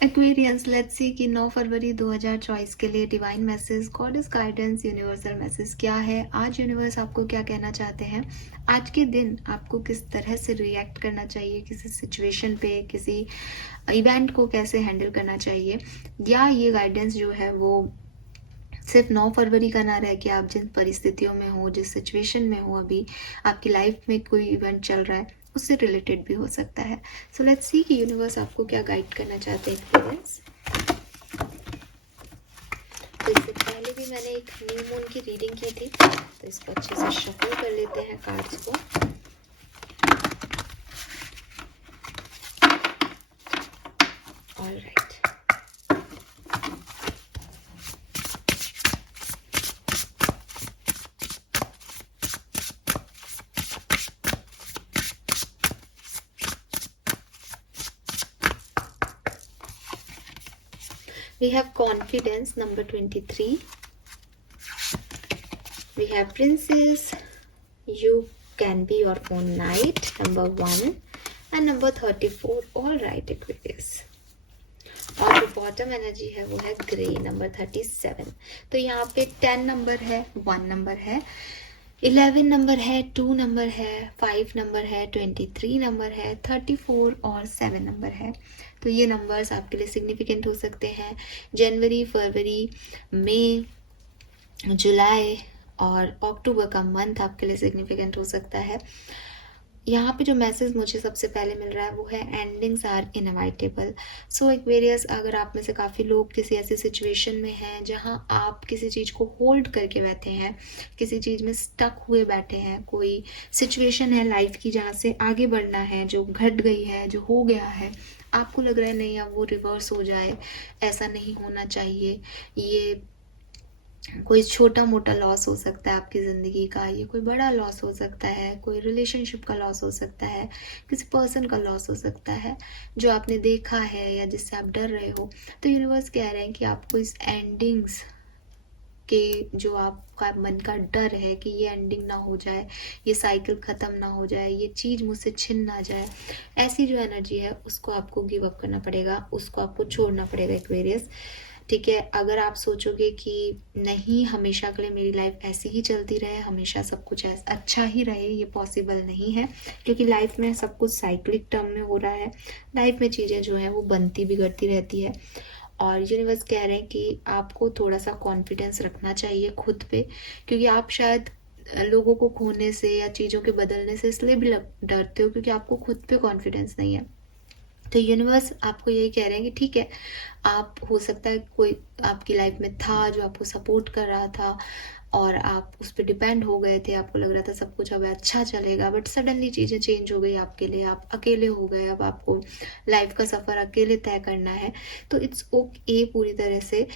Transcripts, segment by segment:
Aquarians, let's see कि 9 फरवरी 2024 के लिए divine message, goddess guidance, universal message क्या है आज। यूनिवर्स आपको क्या कहना चाहते हैं आज के दिन, आपको किस तरह से रिएक्ट करना चाहिए, किसी सिचुएशन पे, किसी इवेंट को कैसे हैंडल करना चाहिए, या ये गाइडेंस जो है वो सिर्फ 9 फरवरी का ना रह के आप जिन परिस्थितियों में हो, जिस सिचुएशन में हो, अभी आपकी लाइफ में कोई इवेंट चल रहा है उससे रिलेटेड भी हो सकता है। सो लेट्स सी कि यूनिवर्स आपको क्या गाइड करना चाहते हैं एक्सपीरियंस। तो इससे पहले भी मैंने एक न्यू मून की रीडिंग की थी, तो इसको अच्छे से शफल कर लेते हैं कार्ड्स को। Alright, we have confidence, number 23. We have princess, you can be your own knight, number 1, and number 34. All right, Aquarius. और जो बॉटम एनर्जी है वो है ग्रे, नंबर 37। तो यहाँ पे 10 नंबर है, 1 नंबर है, 11 नंबर है, 2 नंबर है, 5 नंबर है, 23 नंबर है, 34 और 7 नंबर है। तो ये नंबर्स आपके लिए सिग्निफिकेंट हो सकते हैं। जनवरी, फरवरी, मई, जुलाई और अक्टूबर का मंथ आपके लिए सिग्निफिकेंट हो सकता है। यहाँ पे जो मैसेज मुझे सबसे पहले मिल रहा है वो है endings are inevitable. So Aquarius, अगर आप में से काफ़ी लोग किसी ऐसी सिचुएशन में हैं जहाँ आप किसी चीज़ को होल्ड करके बैठे हैं, किसी चीज़ में स्टक हुए बैठे हैं, कोई सिचुएशन है लाइफ की जहाँ से आगे बढ़ना है, जो घट गई है, जो हो गया है, आपको लग रहा है नहीं अब वो रिवर्स हो जाए, ऐसा नहीं होना चाहिए, ये कोई छोटा मोटा लॉस हो सकता है आपकी ज़िंदगी का, ये कोई बड़ा लॉस हो सकता है, कोई रिलेशनशिप का लॉस हो सकता है, किसी पर्सन का लॉस हो सकता है जो आपने देखा है या जिससे आप डर रहे हो। तो यूनिवर्स कह रहे हैं कि आपको इस एंडिंग्स के जो आपका मन का डर है कि ये एंडिंग ना हो जाए, ये साइकिल ख़त्म ना हो जाए, ये चीज़ मुझसे छिन ना जाए, ऐसी जो एनर्जी है उसको आपको गिव अप करना पड़ेगा, उसको आपको छोड़ना पड़ेगा एक्वेरियस। ठीक है, अगर आप सोचोगे कि नहीं हमेशा के लिए मेरी लाइफ ऐसी ही चलती रहे, हमेशा सब कुछ अच्छा ही रहे, ये पॉसिबल नहीं है, क्योंकि लाइफ में सब कुछ साइक्लिक टर्म में हो रहा है। लाइफ में चीज़ें जो हैं वो बनती बिगड़ती रहती है। और यूनिवर्स कह रहे हैं कि आपको थोड़ा सा कॉन्फिडेंस रखना चाहिए खुद पे, क्योंकि आप शायद लोगों को खोने से या चीज़ों के बदलने से इसलिए भी डरते हो क्योंकि आपको खुद पे कॉन्फिडेंस नहीं है। तो यूनिवर्स आपको यही कह रहे हैं कि ठीक है, आप हो सकता है कोई आपकी लाइफ में था जो आपको सपोर्ट कर रहा था और आप उस पर डिपेंड हो गए थे, आपको लग रहा था सब कुछ अब अच्छा चलेगा, बट सडनली चीज़ें चेंज हो गई आपके लिए, आप अकेले हो गए, अब आपको लाइफ का सफ़र अकेले तय करना है। तो इट्स ओके, पूरी तरह से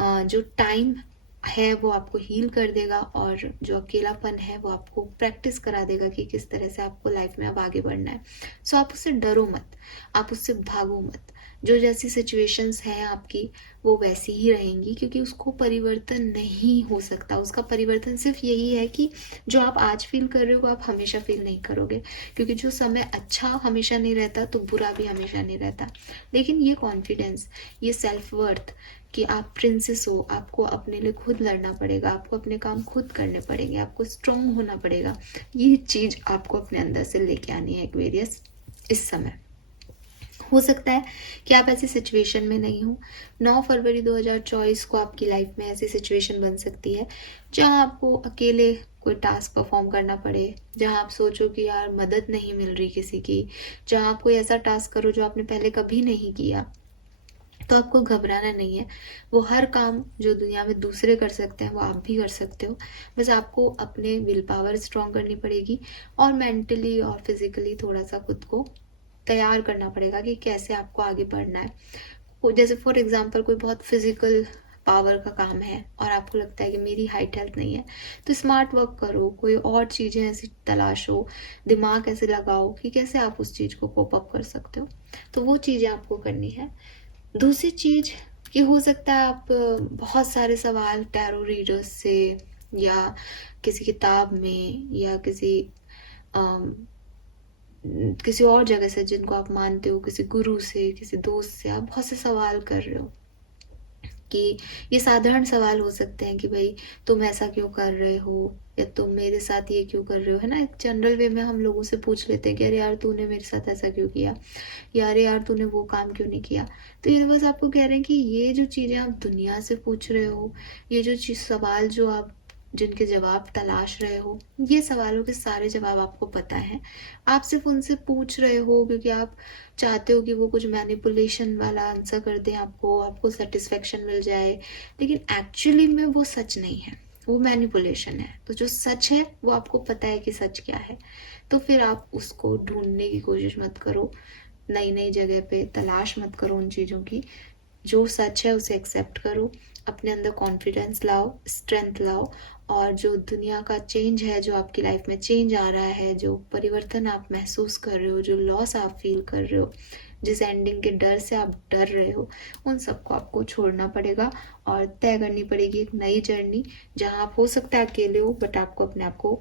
जो टाइम है वो आपको हील कर देगा और जो अकेलापन है वो आपको प्रैक्टिस करा देगा कि किस तरह से आपको लाइफ में अब आगे बढ़ना है। सो आप उससे डरो मत, आप उससे भागो मत। जो जैसी सिचुएशंस हैं आपकी वो वैसी ही रहेंगी, क्योंकि उसको परिवर्तन नहीं हो सकता। उसका परिवर्तन सिर्फ यही है कि जो आप आज फील कर रहे हो वो आप हमेशा फील नहीं करोगे, क्योंकि जो समय अच्छा हमेशा नहीं रहता तो बुरा भी हमेशा नहीं रहता। लेकिन ये कॉन्फिडेंस, ये सेल्फ वर्थ कि आप प्रिंसेस हो, आपको अपने लिए खुद लड़ना पड़ेगा, आपको अपने काम खुद करने पड़ेंगे, आपको स्ट्रॉन्ग होना पड़ेगा, ये चीज़ आपको अपने अंदर से लेके आनी है एक्वेरियस इस समय। हो सकता है कि आप ऐसी सिचुएशन में नहीं हो। 9 फरवरी 2024 को आपकी लाइफ में ऐसी सिचुएशन बन सकती है जहां आपको अकेले कोई टास्क परफॉर्म करना पड़े, जहां आप सोचो कि यार मदद नहीं मिल रही किसी की, जहां आप कोई ऐसा टास्क करो जो आपने पहले कभी नहीं किया। तो आपको घबराना नहीं है, वो हर काम जो दुनिया में दूसरे कर सकते हैं वो आप भी कर सकते हो। बस आपको अपने विल पावर स्ट्रॉन्ग करनी पड़ेगी और मेंटली और फिजिकली थोड़ा सा खुद को तैयार करना पड़ेगा कि कैसे आपको आगे बढ़ना है। जैसे फॉर एग्जांपल कोई बहुत फिजिकल पावर का काम है और आपको लगता है कि मेरी हाइट हेल्थ नहीं है, तो स्मार्ट वर्क करो, कोई और चीज़ें ऐसी तलाशो, दिमाग ऐसे लगाओ कि कैसे आप उस चीज़ को कोप अप कर सकते हो। तो वो चीज़ें आपको करनी है। दूसरी चीज़ ये हो सकता है आप बहुत सारे सवाल टैरो रीडर्स से या किसी किताब में या किसी किसी और जगह से जिनको आप मानते हो, किसी गुरु से, किसी दोस्त से, आप बहुत से सवाल कर रहे हो कि ये साधारण सवाल हो सकते हैं कि भाई तुम ऐसा क्यों कर रहे हो, या तुम मेरे साथ ये क्यों कर रहे हो, है ना। एक जनरल वे में हम लोगों से पूछ लेते हैं कि अरे यार तूने मेरे साथ ऐसा क्यों किया, या अरे यार तूने वो काम क्यों नहीं किया। तो यूनिवर्स आपको कह रहे हैं कि ये जो चीज़ें आप दुनिया से पूछ रहे हो, ये जो चीज़ सवाल जो आप जिनके जवाब तलाश रहे हो, ये सवालों के सारे जवाब आपको पता है। आप सिर्फ उनसे पूछ रहे हो क्योंकि आप चाहते हो कि वो कुछ मैनिपुलेशन वाला आंसर कर दें आपको, आपको सेटिस्फेक्शन मिल जाए, लेकिन एक्चुअली में वो सच नहीं है, वो मैनिपुलेशन है। तो जो सच है वो आपको पता है कि सच क्या है, तो फिर आप उसको ढूंढने की कोशिश मत करो, नई नई जगह पे तलाश मत करो उन चीज़ों की। जो सच है उसे एक्सेप्ट करो, अपने अंदर कॉन्फिडेंस लाओ, स्ट्रेंथ लाओ, और जो दुनिया का चेंज है, जो आपकी लाइफ में चेंज आ रहा है, जो परिवर्तन आप महसूस कर रहे हो, जो लॉस आप फील कर रहे हो, जिस एंडिंग के डर से आप डर रहे हो, उन सबको आपको छोड़ना पड़ेगा और तय करनी पड़ेगी एक नई जर्नी, जहाँ आप हो सकता है अकेले हो, बट आपको अपने आप को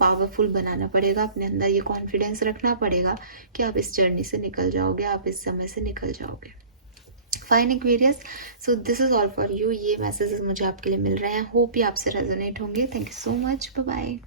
पावरफुल बनाना पड़ेगा, अपने अंदर ये कॉन्फिडेंस रखना पड़ेगा कि आप इस जर्नी से निकल जाओगे, आप इस समय से निकल जाओगे। Fine Aquarius, so this is all for you. ये मैसेजेस मुझे आपके लिए मिल रहे हैं, होप ये आपसे रेजोनेट होंगे। Thank you so much, bye bye.